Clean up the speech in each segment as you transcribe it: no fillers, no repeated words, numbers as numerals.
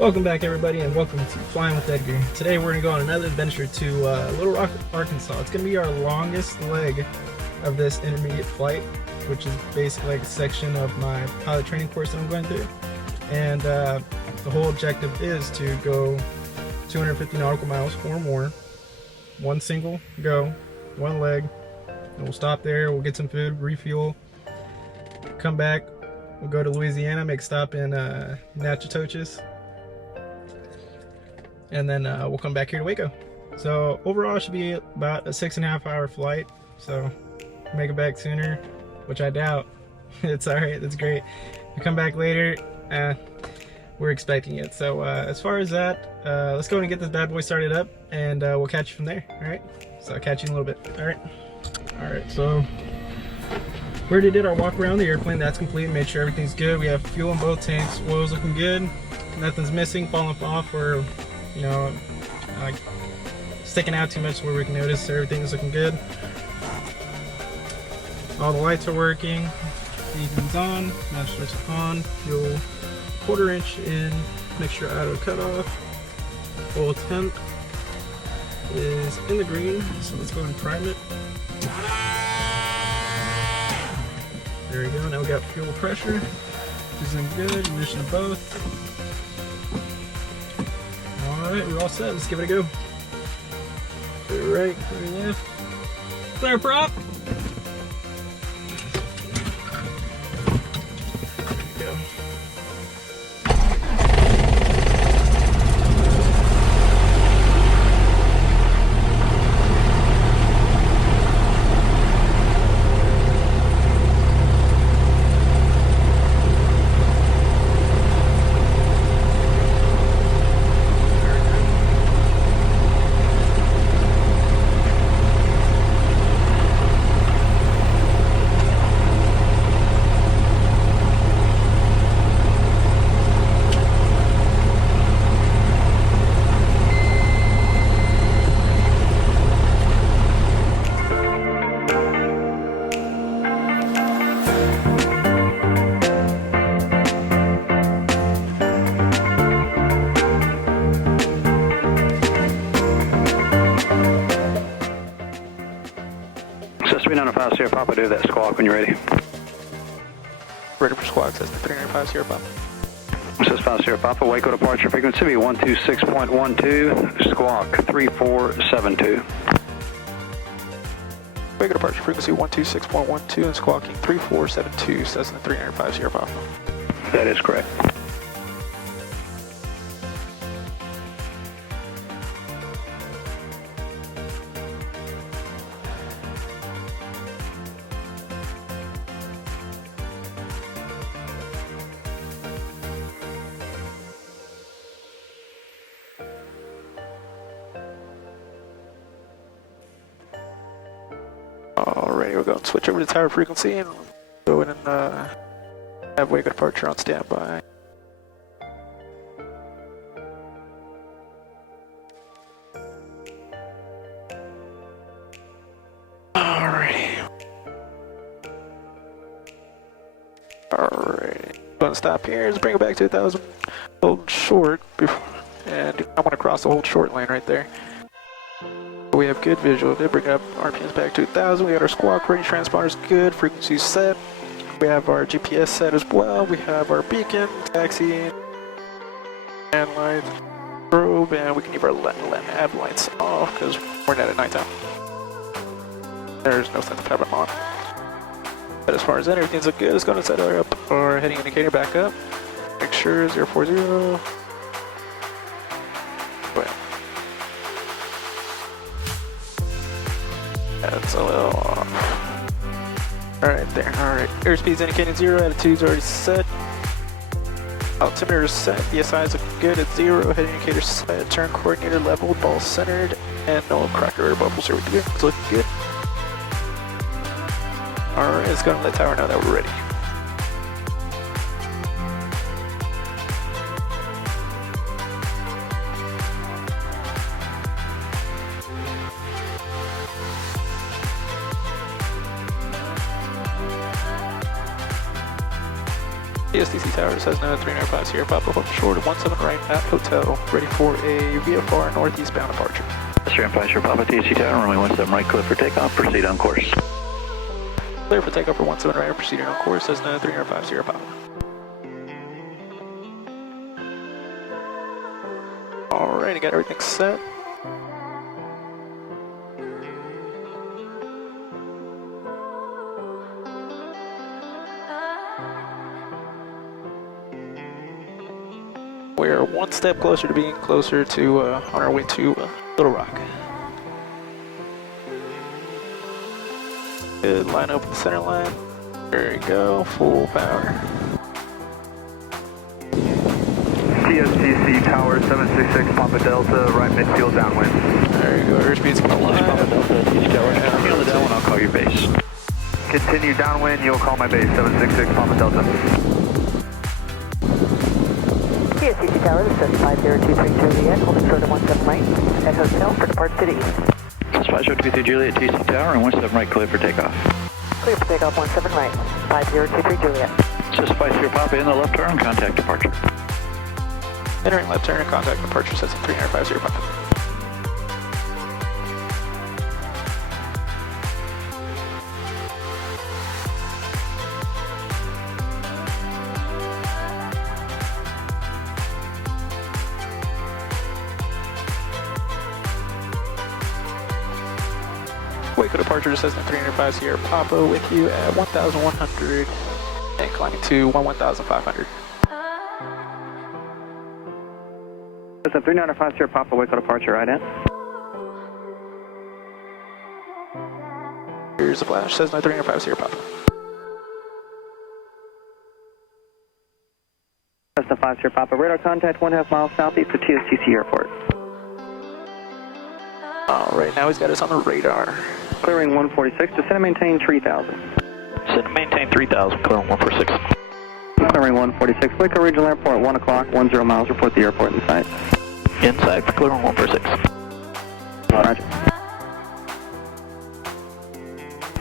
Welcome back, everybody, and welcome to Flying with Edgar. Today we're going to go on another adventure to Little Rock, Arkansas. It's going to be our longest leg of this intermediate flight, which is basically like a section of my pilot training course that I'm going through. And the whole objective is to go 250 nautical miles or more, one single go, one leg, and we'll stop there, we'll get some food, refuel, come back, we'll go to Louisiana, make a stop in Natchitoches, and then we'll come back here to Waco. So overall it should be about a 6.5 hour flight, so make it back sooner, which I doubt. It's alright, that's great. We come back later, we're expecting it. So as far as that, let's go and get this bad boy started up, and we'll catch you from there. Alright, so I'll catch you in a little bit. Alright, so we already did our walk around the airplane. That's complete. Made sure everything's good. We have fuel in both tanks, oil's looking good, nothing's missing, falling off, or you know, like sticking out too much where we can notice. So everything's looking good. All the lights are working. Beacon's on, match switch on, fuel 1/4 inch in, mixture auto cutoff. Oil temp is in the green, so let's go and prime it. There we go. Now we got fuel pressure. Is in good. Ignition of both. Alright, we're all set. Let's give it a go. Clear right, clear left. Clear prop! There we go. Sierra Papa, do that squawk when you're ready. Ready for squawk, says 305 Sierra Papa. Says 5 Sierra Papa, Waco departure frequency be 126.12, squawk 3472. Waco departure frequency 126.12 and squawking 3472, says 305 Sierra Papa. That is correct. Alrighty, we're going to switch over to tower frequency and go in and have Waco departure on standby. Alrighty. Going to stop here. Let's bring it back to 1,000. Hold short, and I want to cross the whole short line right there. We have good visual. They bring up RPMs back to 1,000. We got our squawk range transponders good. Frequencies set. We have our GPS set as well. We have our beacon, taxi, and light, probe, and we can leave our nav lights off because we're not at nighttime. There's no sense of having them on. But as far as that, everything's look good. Let's go and set up our heading indicator back up. Make sure 040. Well, that's a little off. Alright, there. Alright. Airspeed's indicating 0. Attitude's already set. Altimeter is set. ESI is looking good at 0. Head indicator set. Turn coordinator leveled. Ball centered. And no cracker or bubbles. Here we go. It's looking good. Alright, let's go and let tower know that we're ready. SDC Tower says no 305 Sierra Papa, hook short of 17 right at hotel, ready for a VFR northeastbound departure. 305 Sierra Papa, TSC Tower, runway 17 right, clear for takeoff, proceed on course. Clear for takeoff for 17 right, proceeding on course, says no 305 Sierra Papa. Alright, I got everything set. We're one step closer to being closer to on our way to Little Rock. Good, line up the center line. There you go, full power. TSTC Tower 766 Papa Delta, right midfield downwind. There you go, airspeed's gonna line. Papa Delta, TSC Tower, continue on the downwind, I'll call your base. Continue downwind, you'll call my base, 766 Papa Delta. KCNW Tower, this is 5023 Juliet, holding short of 17 right at hotel for departure to the east. This is 5023 Juliet, TC Tower, and 17 right, clear for takeoff. Clear for takeoff 17 right, 5023 Juliet. This is 50 Papa in the left turn, contact departure. Entering left turn and contact departure, sets at 305 Sierra Papa. Waco departure Cessna 305 Sierra Papa with you at 1,100 and climbing to 11,500. Cessna 395 Sierra Papa, Waco departure, right in. Here's the flash, Cessna 305 Sierra Papa. Cessna 5 Sierra Papa, radar contact 1.5 miles southeast of TSTC Airport. Alright, now he's got us on the radar. Clearing 146, descend and maintain 3,000. Descend and maintain 3,000, clearing 146. Clearing 146, Waco Regional Airport, 1 o'clock, 10 miles, report the airport in sight. Inside for clearing 146. Roger.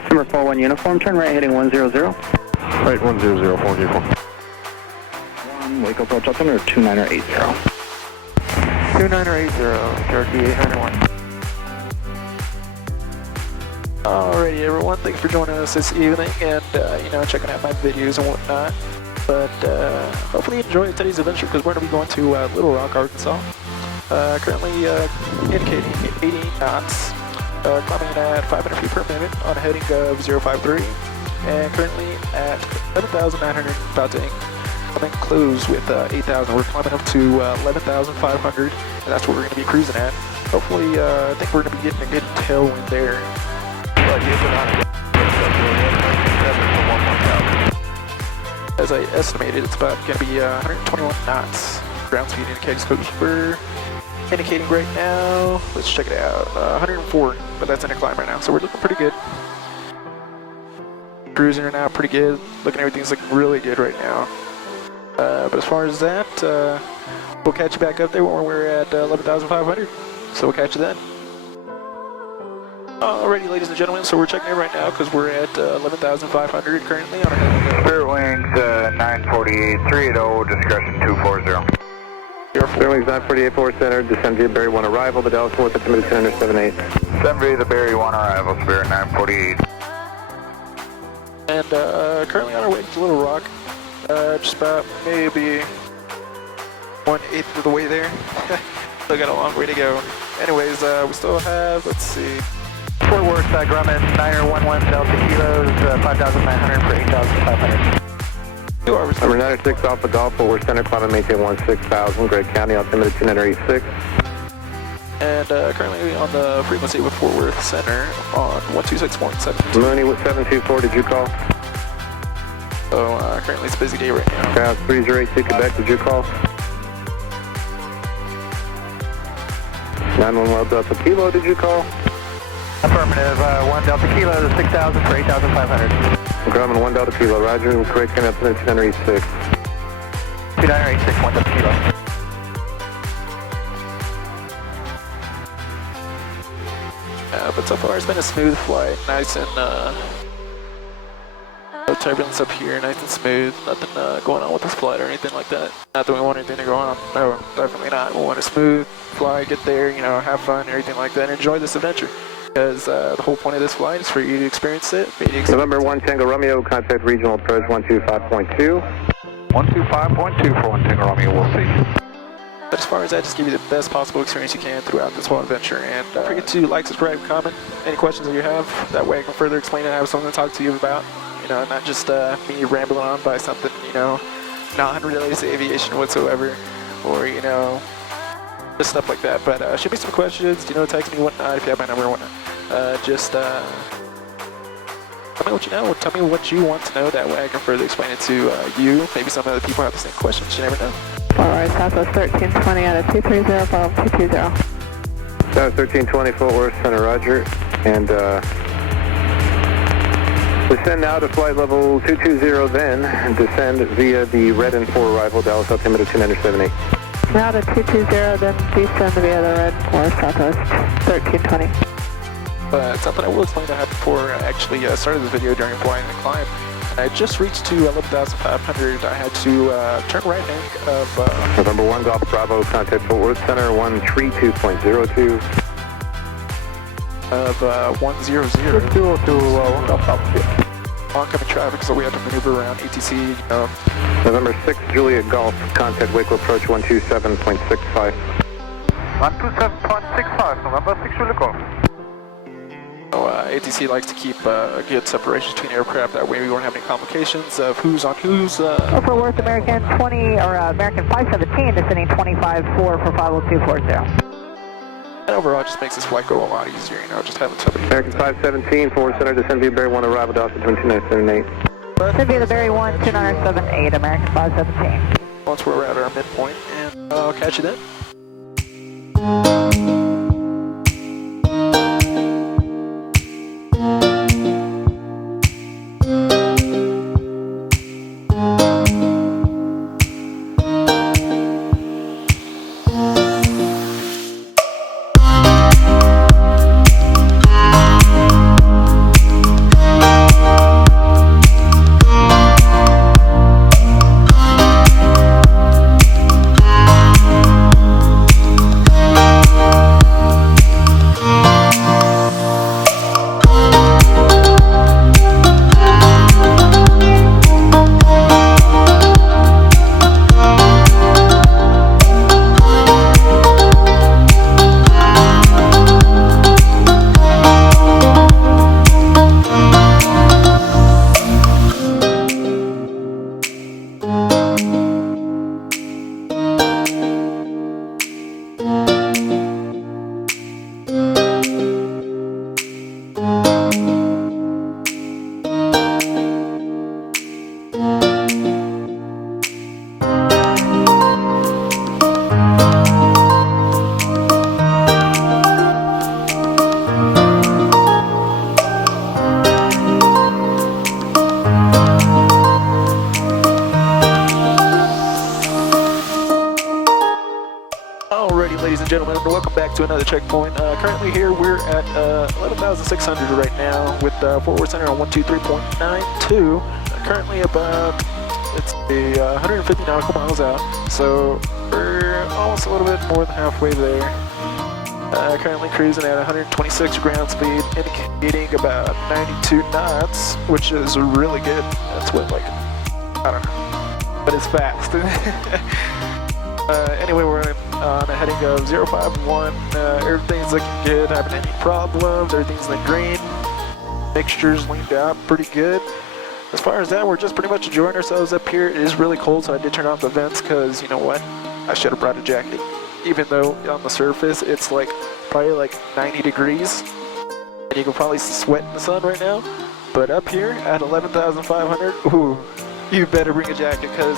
Number 41 uniform, turn right heading 100. Right, 100, 404. 1, Waco approach altimeter 2980. 2980, Cherokee 891. Alrighty everyone, thanks for joining us this evening and checking out my videos and whatnot. But hopefully you enjoyed today's adventure because we're going to be going to Little Rock, Arkansas. Currently indicating 80 knots, climbing at 500 feet per minute on a heading of 053, and currently at 11,900, about to come in close with 8,000. We're climbing up to 11,500, and that's what we're going to be cruising at. Hopefully, I think we're going to be getting a good tailwind there. As I estimated, it's about going to be 121 knots. Ground speed indicates because we're indicating right now. Let's check it out. 104, but that's in a climb right now, so we're looking pretty good. Cruising right now, pretty good. Looking, everything's looking really good right now. But as far as that, we'll catch you back up there when we're at 11,500. So we'll catch you then. Alrighty, ladies and gentlemen, so we're checking in right now because we're at 11,500 currently on our heading. Spirit Wings 948, 380, discretion 240. Spirit Wings 948, 4 center, descend via Berry 1 arrival, the Dallas 4, altimeter 1078. Descend via the Berry 1 arrival, Spirit 948. And currently on our way to Little Rock, just about maybe 1/8 of the way there. Still got a long way to go. Anyways, we still have, let's see, Fort Worth, Grumman, 911 Delta Kilos, 5,900 for 8,500. 2 hours. Number 96 Alpha Golf, Fort Worth Center, climb and maintain 16,000, Gregg County, altimeter 286. And currently on the frequency with Fort Worth Center on 126.7. Mooney with 724, did you call? So currently it's a busy day right now. Ground 3082 Quebec, did you call? 911 Delta Kilo, did you call? Affirmative, 1 Delta Kilo, 6,000 for 8,500. Grumman 1 Delta Kilo, Roger, Gregg County, altimeter 286. 2986, 1 Delta Kilo. But so far it's been a smooth flight, nice and no turbulence up here, nice and smooth, nothing going on with this flight or anything like that. Not that we want anything to go on, no, definitely not. We want a smooth flight, get there, you know, have fun, everything like that, and enjoy this adventure. Because the whole point of this flight is for you to experience it. November 1 Tango Romeo, contact regional approach 125.2. 125.2 for 1 Tango Romeo, we'll see. But as far as that, just give you the best possible experience you can throughout this whole adventure. And don't forget to like, subscribe, comment, any questions that you have. That way I can further explain it, have something to talk to you about. You know, not just me rambling on by something, you know, not related to aviation whatsoever. Or, you know, just stuff like that. But shoot me some questions, you know, text me, whatnot, if you have my number or whatnot. Just tell me what you know, tell me what you want to know, that way I can further explain it to you. Maybe some other people have the same questions, you never know. Alright, Southwest 1320 out of 230, follow 220. South 1320 Fort Worth Center, Roger. And descend now to flight level 220 then, and descend via the red and 4 arrival, Dallas altimeter 2978. Now to 220, then descend via the red or Southwest 1320. But something I will explain that happened before I actually started this video during flying the climb. I just reached to 11,500. I had to turn right bank of... November 1 Golf Bravo, contact Fort Worth Center 132.02. Of 100. 202, 1 Golf Bravo. Oncoming traffic, so we have to maneuver around ATC, you know. November 6 Juliet Golf, contact Waco approach 127.65. 127.65, November 6 Juliet Golf. So, ATC likes to keep good separation between aircraft, that way we won't have any complications of who's on who's. Fort Worth American 20 or American 517 descending 25.4 for 50240. And overall, it just makes this flight go a lot easier, you know, just having somebody. American 517 Fort Worth Center, descend via Berry 1 arrival, Dallas 2978. Descend via the Berry 1 2978, American 517. Once we're at our midpoint, and I'll catch you then. Ladies and gentlemen, welcome back to another checkpoint. Currently here we're at 11,600 right now with Fort Worth Center on 123.92. Currently about, it's 150 nautical miles out, so we're almost a little bit more than halfway there. Currently cruising at 126 ground speed, indicating about 92 knots, which is really good. That's what, like, I don't know, but it's fast. Anyway, we're on a heading of 051. Everything's looking good, haven't any problems, everything's in the green. Mixtures leaned out pretty good. As far as that, we're just pretty much enjoying ourselves up here. It is really cold, so I did turn off the vents because, you know what, I should have brought a jacket. Even though on the surface it's like probably like 90 degrees and you can probably sweat in the sun right now. But up here at 11,500, ooh, you better bring a jacket because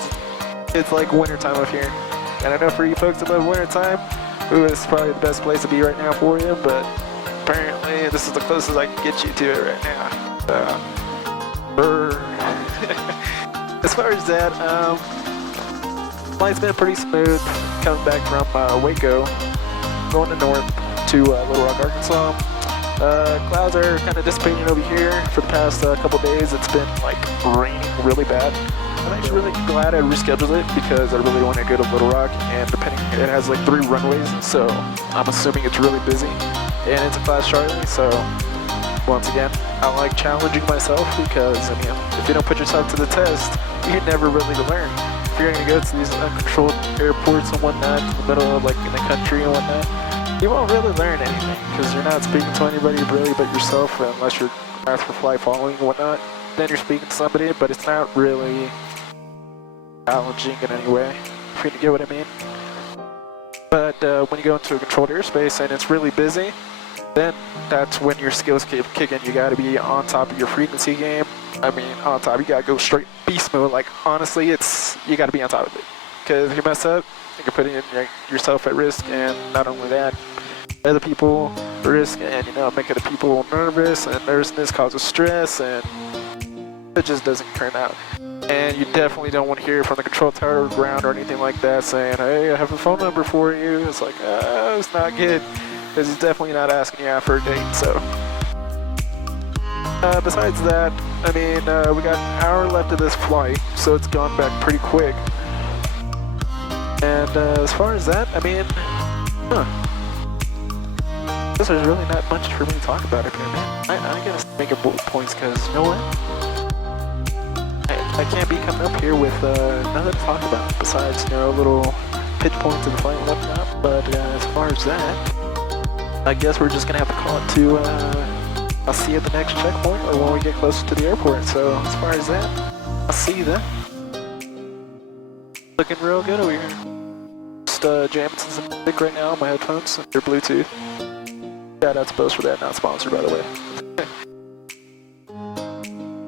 it's like wintertime up here. And I know for you folks that love wintertime, ooh, this is probably the best place to be right now for you, but apparently this is the closest I can get you to it right now. As far as that, flight's been pretty smooth. Coming back from Waco, going to north to Little Rock, Arkansas. Clouds are kind of dissipating over here. For the past couple days, it's been like raining really bad. I'm actually really glad I rescheduled it because I really want to go to Little Rock, and it has like 3 runways, so I'm assuming it's really busy. And it's a Class Charlie, so once again, I like challenging myself because, I mean, if you don't put yourself to the test, you never really learn. If you're going to go to these uncontrolled airports and whatnot, in the middle of like in the country and whatnot, you won't really learn anything because you're not speaking to anybody really but yourself, unless you're asked for flight following and whatnot. Then you're speaking to somebody, but it's not really challenging in any way, if you get what I mean. But when you go into a controlled airspace and it's really busy, then that's when your skills kick in. You gotta be on top of your frequency game. I mean, on top, you gotta go straight beast mode. Like, honestly, you gotta be on top of it. Because if you mess up, you can put yourself at risk, and not only that, other people at risk, and, you know, making the people nervous, and nervousness causes stress, and it just doesn't turn out. And you definitely don't want to hear from the control tower or ground or anything like that saying, hey, I have a phone number for you. It's like, it's not good. Because he's definitely not asking you out for a date, so. Besides that, I mean, we got an hour left of this flight, so it's gone back pretty quick. And as far as that, I mean, I guess there's really not much for me to talk about up here, man. I gotta make a bullet points, because you know what? I can't be coming up here with nothing to talk about, besides, you know, little pitch points of the flight and whatnot. But as far as that, I guess we're just gonna have to call it to, I'll see you at the next checkpoint or when we get closer to the airport. So as far as that, I'll see you then. Looking real good over here. Just jamming some music right now on my headphones. They're Bluetooth. Shout out to Bose for that, not sponsored by the way.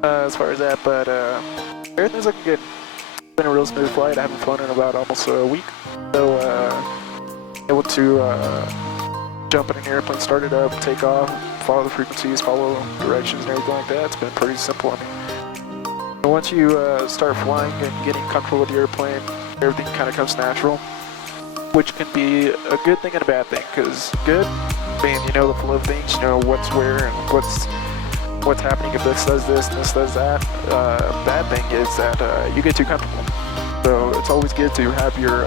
As far as that, but everything's looking good. It's been a real smooth flight. I haven't flown in about almost a week. So able to jump in an airplane, start it up, take off, follow the frequencies, follow directions and everything like that. It's been pretty simple. I mean, and once you start flying and getting comfortable with the airplane, everything kind of comes natural, which can be a good thing and a bad thing. Because good, being you know the flow of things, you know what's where and what's happening if this does this and this does that. Bad thing is that you get too comfortable. So it's always good to have your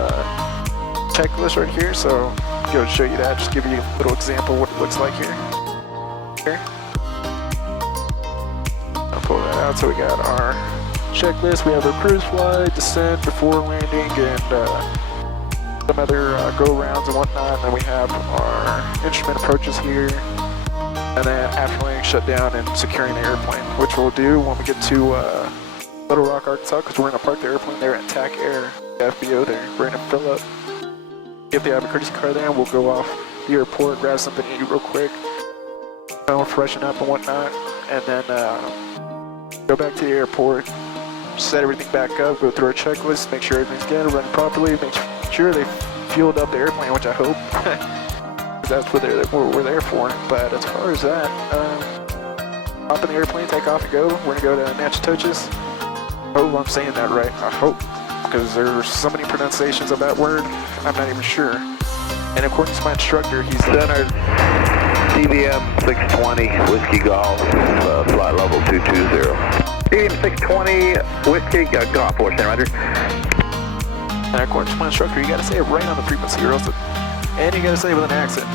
checklist right here. So go to show you that, just give you a little example of what it looks like here. I'll pull that out. So we got our checklist. We have our cruise flight, descent before landing, and some other go-rounds and whatnot. And then we have our instrument approaches here. And then after landing, shut down and securing the airplane, which we'll do when we get to Little Rock, Arkansas, because we're going to park the airplane there at KIER, the FBO there. We're going to fill up. If they have a courtesy car there, we'll go off the airport, grab something to eat real quick, freshen up and whatnot, and then go back to the airport, set everything back up, go through our checklist, make sure everything's good, running properly, make sure they fueled up the airplane, which I hope, because that's what we're there for. But as far as that, hop in the airplane, take off and go. We're going to go to Natchitoches. Oh, I'm saying that right, I hope. Because there's so many pronunciations of that word, I'm not even sure. And according to my instructor, he's Center CVM 620 Whiskey Golf, flight level 220. CVM 620 Whiskey Golf, 4 Roger. And according to my instructor, you got to say it right on the frequency, or else and you got to say it with an accent.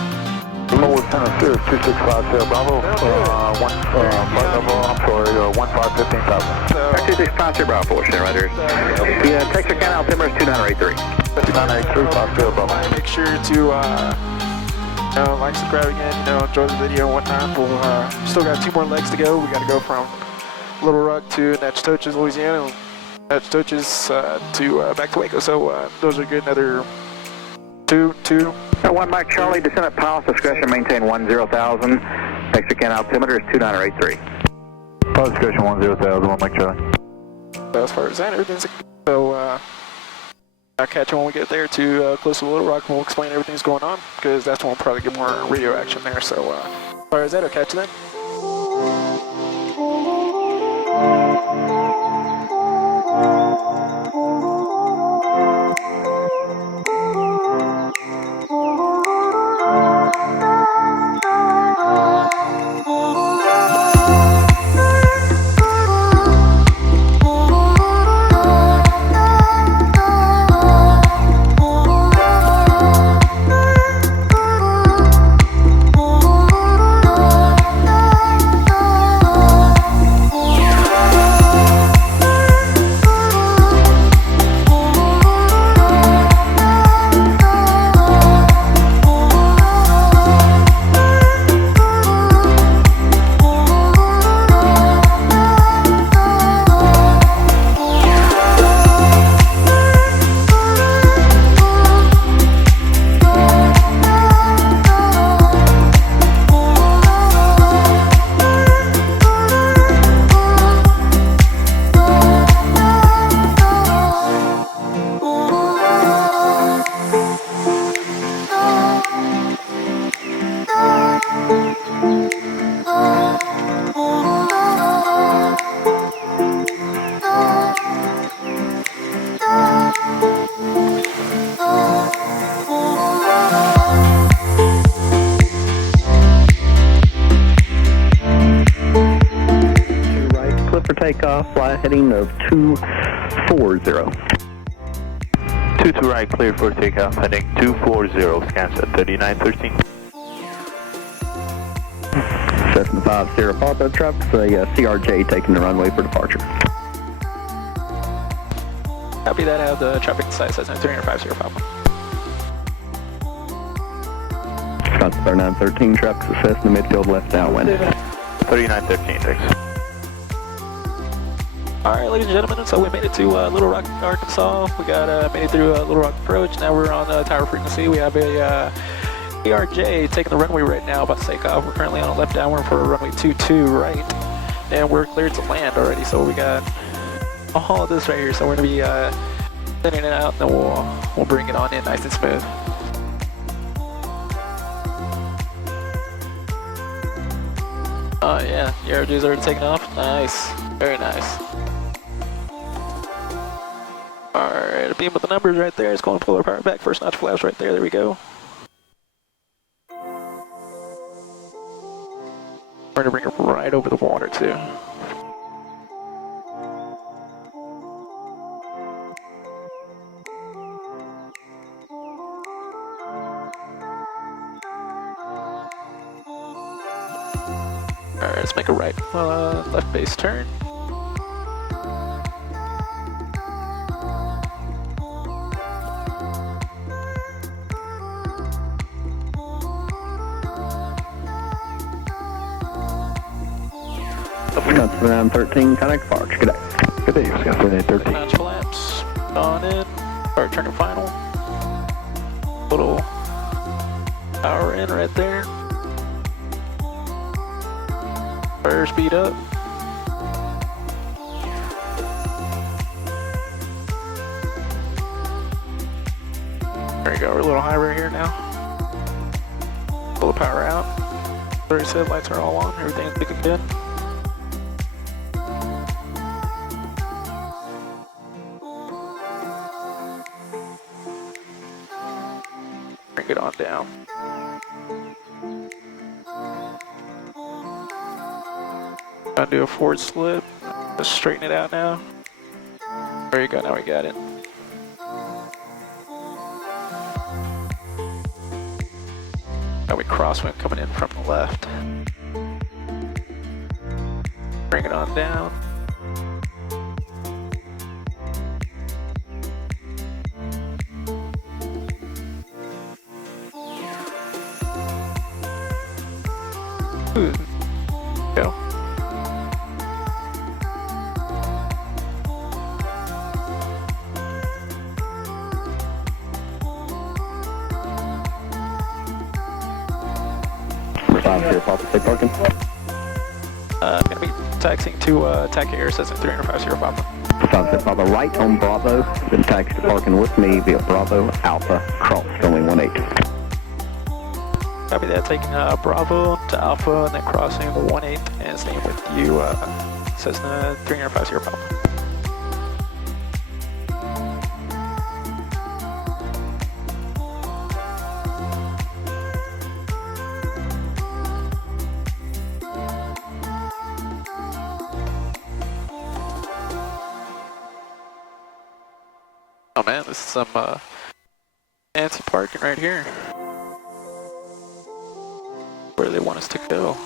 Lowest Center Series 2650 Bravo, flight level, I'm sorry, 1515,000. 2650 Bravo, 4 Roger. Yeah, Texas Can altimeter is 2983. Make sure to, like, subscribe again, enjoy the video and whatnot. We'll, still got 2 more legs to go. We got to go from Little Rock to Natchitoches, Louisiana, Natchitoches to back to Waco. So those are good. Another 2. 1 Mike Charlie, descend at Palace, discretion, maintain 10,000. Extra can altimeter is 2983. Palace, discretion 10,000, 1 Mike Charlie. As far as that, everything's so. I'll catch you when we get there to close to Little Rock, and we'll explain everything's going on, because that's when we'll probably get more radio action there. So as far as that, I'll catch you then. Takeoff, fly heading of 240. 22 right, clear for takeoff, heading 240, scans at 3913. Cessna 50 Papa trucks, a CRJ taking the runway for departure. Copy that, I have the traffic size Cessna 350 Papa. Wisconsin 3913 trucks, Cessna midfield left downwind. 3913, thanks. Alright, ladies and gentlemen, so we made it to Little Rock, Arkansas. We got made it through Little Rock approach. Now we're on tower frequency. We have a KRJ taking the runway right now, about to take off. We're currently on a left downwind for runway 22 right, and we're cleared to land already. So we got all of this right here. So we're gonna be sending it out, and then we'll bring it on in nice and smooth. Oh yeah, KRJ's already taken off. Nice, very nice. Alright, a beam with the numbers right there. It's going to pull our power back. First notch flaps right there. There we go. We're going to bring it right over the water too. Alright, let's make a right, left base turn. Wisconsin 13, connect Farge. Good day. Good day, Wisconsin 13. Notch flaps, on in, start turning final. Little power in right there. Fire speed up. There you go, we're a little high right here now. Pull the power out. 30 headlights are all on, everything's looking good. Bring it on down. Gonna do a forward slip. Just straighten it out now. There you go, now we got it. Now we crosswind coming in from the left. Bring it on down. Go. Stay parking. I'm gonna be taxiing to KIER, Cessna 350 Papa. Sunset Papa right on Bravo, then taxi to parking with me via Bravo Alpha, cross runway 18. Copy that, taking Bravo to Alpha and then crossing 18 and staying with you, Cessna 350 Papa. Oh man, this is some fancy parking right here. Where they want us to go.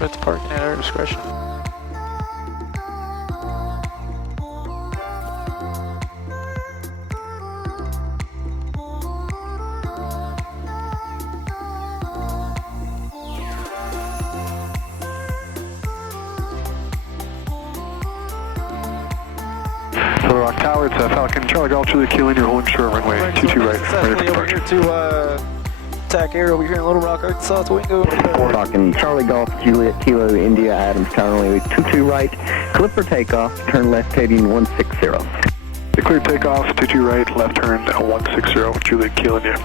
It's parking at our discretion. Little Rock Tower, it's Falcon Charlie Golf to the KIER, you're holding short runway 22 right. Successfully over here to KIER over here in Little Rock, Arkansas. So we can go. Talking Charlie Golf, Juliet, Kilo, India, Adams, Tower runway 22 right, Clipper takeoff, turn left heading 160. The clear takeoff, 22 right, left turn 160, Juliet, KIER, India.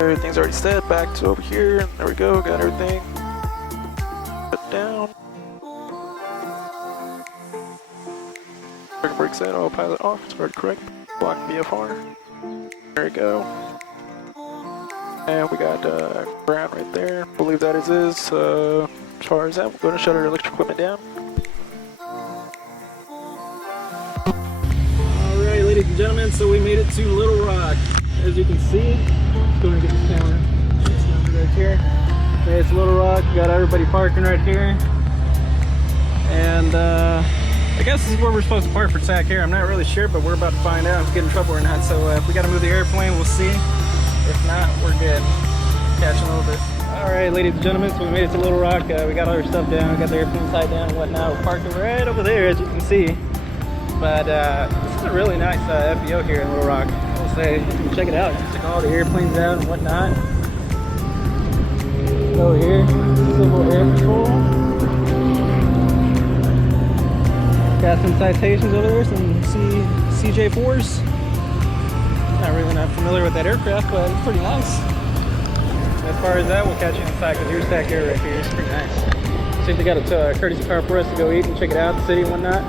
Everything's already set, back to over here. There we go, got everything. Put down. Brake set, autopilot off, it's already correct. Block VFR. There we go. And we got ground right there. Believe that is as far as that. We're going to shut our electric equipment down. Alright, ladies and gentlemen, so we made it to Little Rock. As you can see, let's go and get this camera. It's number right here. Okay, it's Little Rock. We got everybody parking right here. And I guess this is where we're supposed to park for KIER. I'm not really sure, but we're about to find out if we get in trouble or not. So if we got to move the airplane, we'll see. If not, we're good. Catching a little bit. Alright, ladies and gentlemen, so we made it to Little Rock. We got all our stuff down, got the airplane tied down and whatnot. We're parking right over there, as you can see. But this is a really nice FBO here in Little Rock. I will say, check it out. Just took all the airplanes out and whatnot. Over here, Civil Air Patrol. Got some citations over there, some CJ4s. Not familiar with that aircraft, but it's pretty nice. As far as that, we'll catch you inside because here's KIER right here. It's pretty nice. See if they got a courtesy car for us to go eat and check it out, the city and whatnot.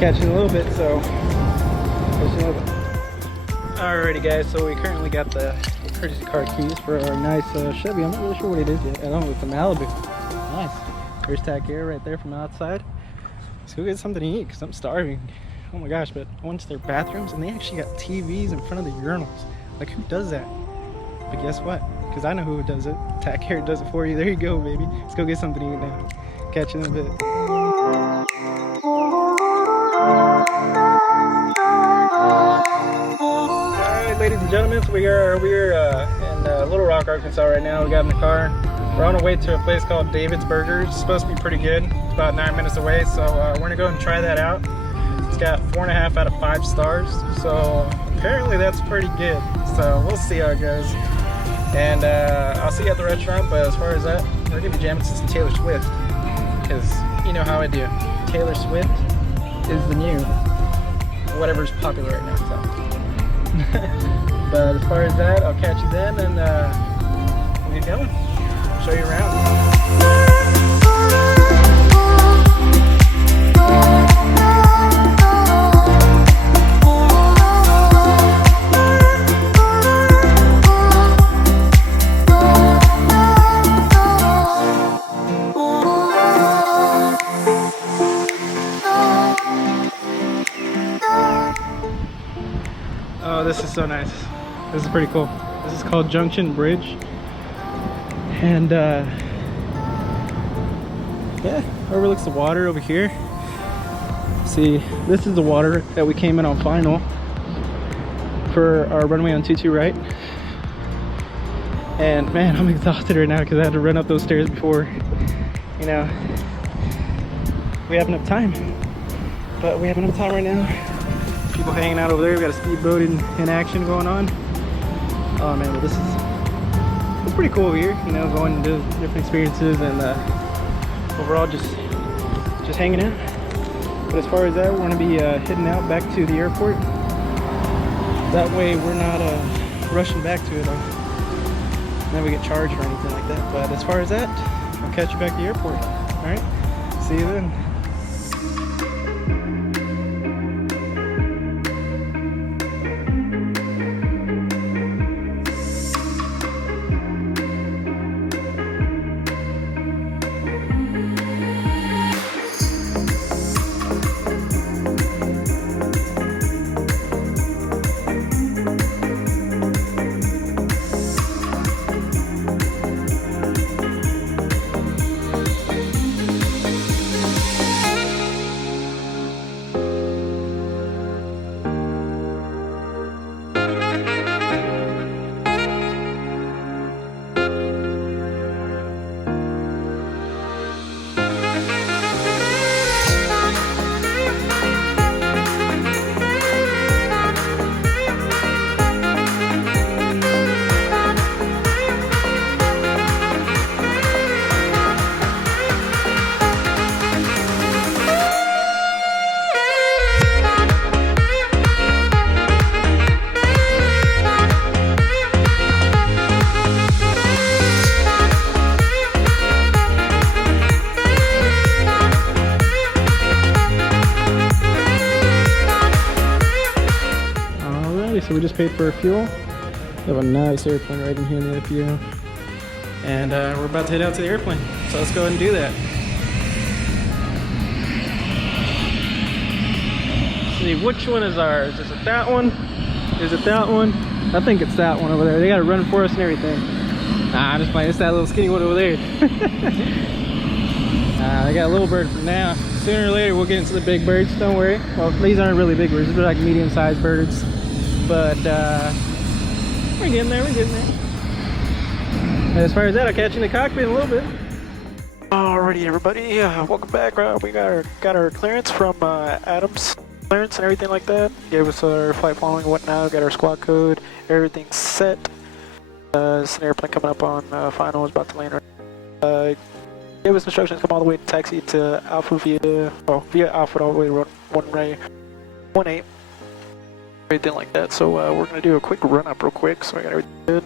Catch you in a little bit, so catch you in a little bit. Alrighty guys, so we currently got the courtesy car keys for our nice Chevy. I'm not really sure what it is yet. I don't know, it's a Malibu. Nice. There's KIER right there from outside. Let's go get something to eat because I'm starving. Oh my gosh, but I went to their bathrooms and they actually got TVs in front of the urinals. Like, who does that? But guess what? Because I know who does it. KIER does it for you. There you go, baby. Let's go get something to eat now. Catch you in a bit. Alright, ladies and gentlemen, so we're in Little Rock, Arkansas right now. We got in the car. We're on our way to a place called David's Burgers. It's supposed to be pretty good. It's about 9 minutes away, so we're gonna go and try that out. It's got 4.5 out of 5 stars, so apparently that's pretty good. So we'll see how it goes. And I'll see you at the restaurant, but as far as that, we're gonna be jamming to some Taylor Swift. Because you know how I do. Taylor Swift is the new whatever's popular right now, so. But as far as that, I'll catch you then, and we'll get going. Show you around. Oh, this is so nice. This is pretty cool. This is called Junction Bridge. And yeah, overlooks the water over here. See, this is the water that we came in on final for our runway on 22 right. And man, I'm exhausted right now because I had to run up those stairs before, you know, we have enough time. But we have enough time right now. People hanging out over there. We got a speedboat in action going on. Oh man, but this is, it's pretty cool over here, you know, going to different experiences and overall just hanging out. But as far as that, we're going to be heading out back to the airport. That way we're not rushing back to it. Then we get charged or anything like that. But as far as that, I'll catch you back at the airport. All right, see you then. So we just paid for our fuel. We have a nice airplane right in here in the view. And we're about to head out to the airplane. So let's go ahead and do that. Let's see, which one is ours? Is it that one? Is it that one? I think it's that one over there. They got it running for us and everything. Nah, I'm just playing. It's that little skinny one over there. They got a little bird for now. Sooner or later we'll get into the big birds, don't worry. Well, these aren't really big birds, they're like medium-sized birds. But we're getting there, we're getting there. And as far as that, I'll catch you in the cockpit in a little bit. Alrighty, everybody, welcome back. We got our clearance from Adams clearance and everything like that. Gave us our flight following and whatnot. Got our squad code, everything's set. It's an airplane coming up on final, is about to land. Gave us instructions to come all the way to taxi to Alpha via Alpha all the way to runway 18. Everything like that. So we're gonna do a quick run up real quick. So I got everything good.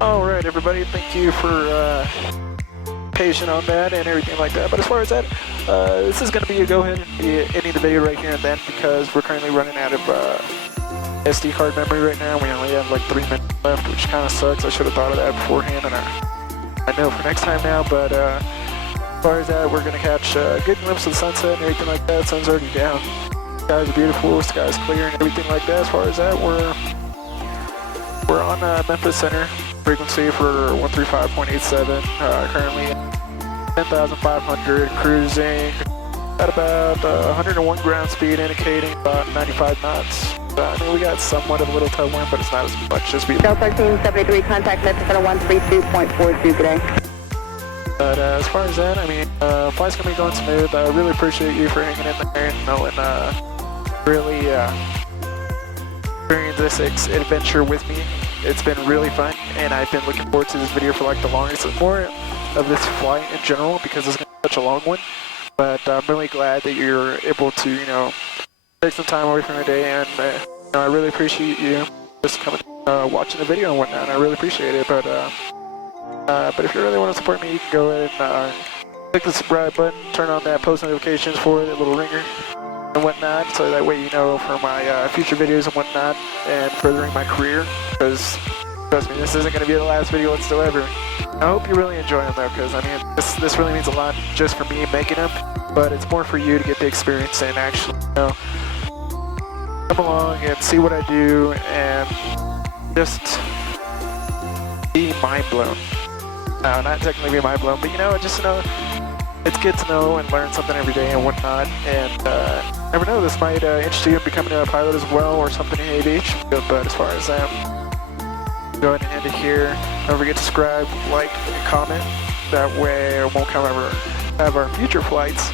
Alright, everybody, thank you for patient on that and everything like that. But as far as that, this is going to be a go ahead and ending the video right here and then, because we're currently running out of SD card memory right now. We only have like 3 minutes left, which kind of sucks. I should have thought of that beforehand, and I know for next time now. But as far as that, we're gonna catch a good glimpse of the sunset and everything like that. Sun's already down. Skies are beautiful. Sky's clear and everything like that. As far as that, we're on Memphis Center frequency for 135.87. Currently 10,500, cruising at about 101 ground speed, indicating about 95 knots. I mean, we got somewhat of a little tail wind, but it's not as much as we. Delta 1373, contact Memphis Center 132.42 today. But as far as that, I mean, flight's gonna be going smooth. I really appreciate you for hanging in there, you know, and really doing this adventure with me. It's been really fun, and I've been looking forward to this video for like the longest, more of this flight in general, because it's gonna be such a long one. But I'm really glad that you're able to, you know, take some time away from your day, and you know, I really appreciate you just coming, watching the video and whatnot. I really appreciate it. But if you really want to support me, you can go ahead and click the subscribe button, turn on that post notifications for that little ringer and whatnot, so that way you know for my future videos and whatnot, and furthering my career. Because trust me, this isn't going to be the last video whatsoever. I hope you really enjoy them though, because I mean, this really means a lot just for me making them, but it's more for you to get the experience and actually, you know, come along and see what I do and just be mind blown. No, not technically be mind blown, but you know, just, you know, it's good to know and learn something every day and whatnot. And never know, this might interest you in becoming a pilot as well, or something in aviation. But as far as go ahead and end it here. Don't forget to subscribe, like, and comment. That way I won't have our future flights.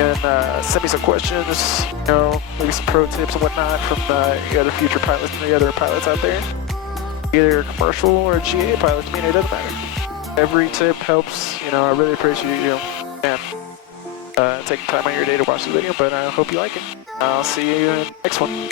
And send me some questions, you know, maybe some pro tips and whatnot from the other future pilots and the other pilots out there. Either commercial or GA pilots, I mean, it doesn't matter. Every tip helps, you know. I really appreciate you and taking time out of your day to watch the video, but I hope you like it. I'll see you in the next one.